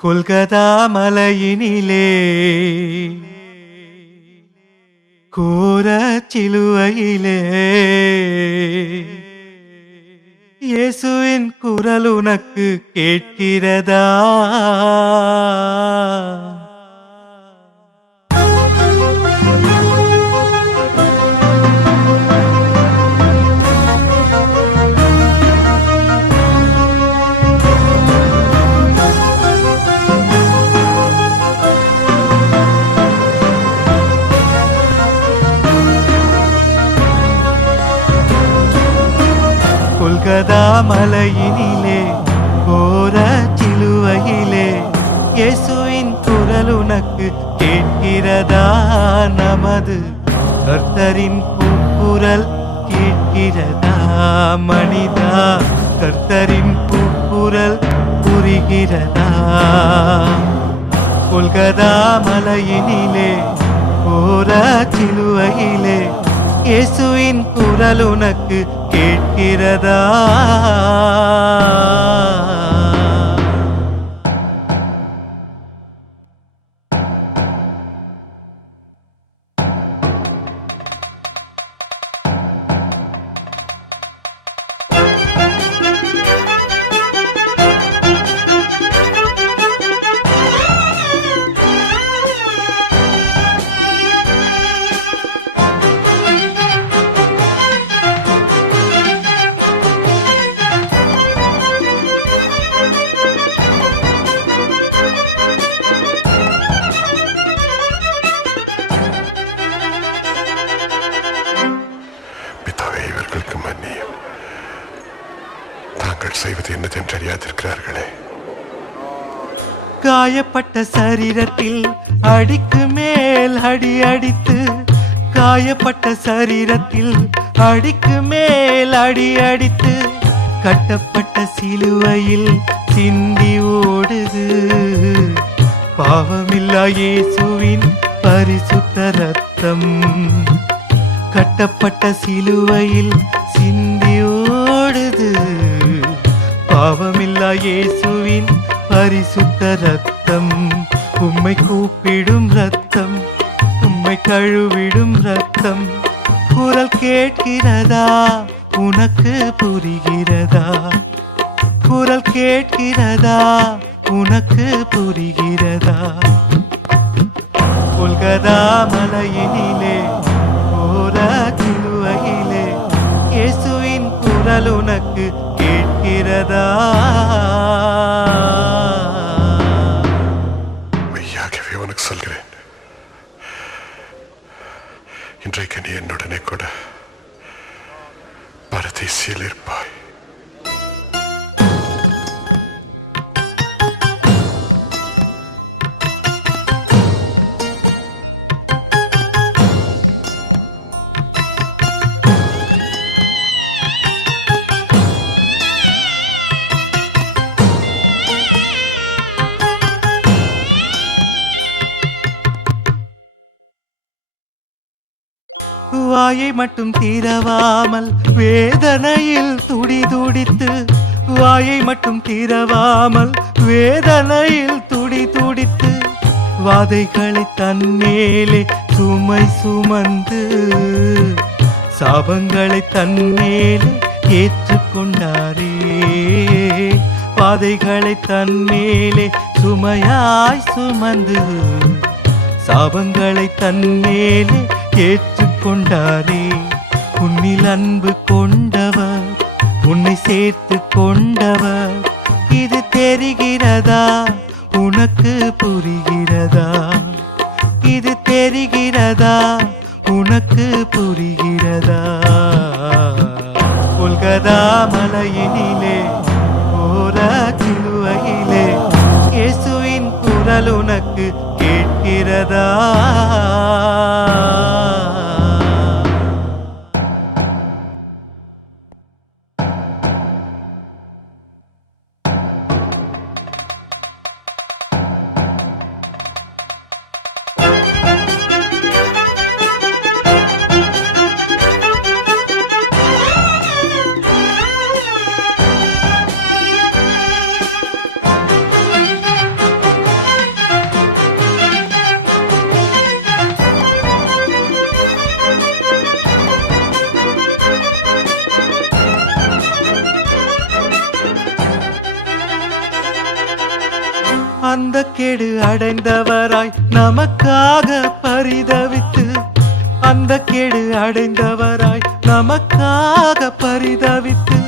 கொல்கதா மலையினிலே கோர சிலுவையிலே இயேசுவின் குரல் உனக்கு கேட்கிறதா? கொல்கதா மலையினிலே கோர சிலுவையிலே இயேசுவின் குரல் உனக்கு கேட்கிறதா? நமது கர்த்தரின் கூக்குரல் கேட்கிறதா? மனிதா, கர்த்தரின் கூக்குரல் புரிகிறதா? கொல்கதா மலையினிலே கோர சிலுவையிலே இயேசுவின் குரல் உனக்கு கேட்கிறதா? செய்வது என்னதென்று அறியாதிருக்கிறார்களே. காயப்பட்ட சரீரத்தில் அடிக்கு மேல் அடி அடித்து, காயப்பட்ட சரீரத்தில் அடிக்கு மேல் அடி அடித்து, கட்டப்பட்ட சிலுவையில் சிந்தி ஓடுது பாவமில்லா இயேசுவின் பரிசுத்த ரத்தம். கட்டப்பட்ட சிலுவையில் சிந்தி ஓடுது பாவமில்லா இயேசுவின் பரிசுத்த ரத்தம். உம்மை கூப்பிடும் ரத்தம், உம்மை கழுவிடும் ரத்தம். குரல் கேட்கிறதா? உனக்கு புரிகிறதா? குரல் கேட்கிறதா? உனக்கு புரிகிறதா? கொல்கதா மலையினிலே கோர சிலுவையிலே இயேசுவின் குரல் உனக்கு கேட்கிறதா? மெய்யாகவே உனக்கு சொல்கிறேன், இன்றைக்கு நீ என்னுடனே கூட பரதேசியில் இருப்பாய். வாயை மட்டும் தீரவாமல் வேதனையில் துடி துடித்து, வாயை மட்டும் தீரவாமல் வேதனையில் துடி துடித்து, வாதைகளை தன்னேலே சுமை சுமந்து, சாபங்களை தன்னேலே ஏற்றுக்கொண்டாரே. வாதைகளை தன்னேலே சுமையாய் சுமந்து, சாபங்களை தன்னேலே ஏற்றுக்கொண்டாரே. உன்னில் அன்பு கொண்டவர், உன்னை சேர்த்து கொண்டவர். இது தெரிகிறதா? உனக்கு புரிகிறதா? இது தெரிகிறதா? உனக்கு புரிகிறதா? கொல்கதா மலையினிலே கோர சிலுவையிலே இயேசுவின் குரல் உனக்கு கேட்கிறதா? அந்த கேடு அடைந்தவராய் நமக்காக பரிதவித்து, அந்த கேடு அடைந்தவராய் நமக்காக பரிதவித்து,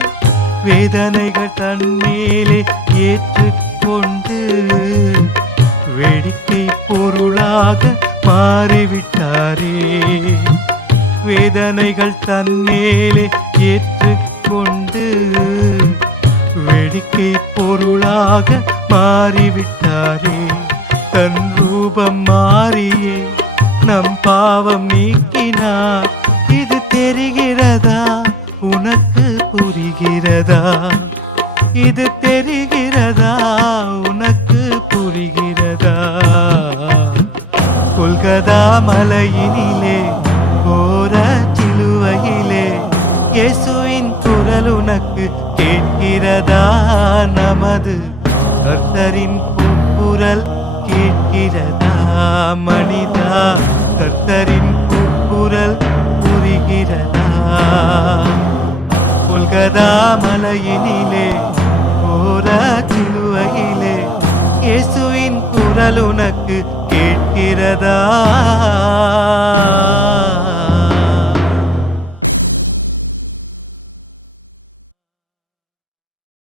வேதனைகள் தன்மேலே ஏற்றுக்கொண்டு வேடிக்கை பொருளாக மாறிவிட்டாரே. வேதனைகள் தன்மேலே ஏற்றுக்கொண்டு வேடிக்கை பொருளாக மாறிவிட்டாரே. தன் ரூபம் மாறியே நம் பாவம் நீக்கினார். இது தெரிகிறதா, உனக்கு புரிகிறதா? இது தெரிகிறதா, உனக்கு புரிகிறதா? கொல்கதா மலையினிலே கோர சிலுவையிலே இயேசுவின் குரல் உனக்கு கேட்கிறதா? நமது கர்த்தரின் கூக்குரல் கேட்கிறதா? மனிதா, கர்த்தரின் கூக்குரல் புரிகிறதா? கொல்கதா மலையினிலே கோர சிலுவையிலே இயேசுவின் குரல் உனக்கு கேட்கிறதா?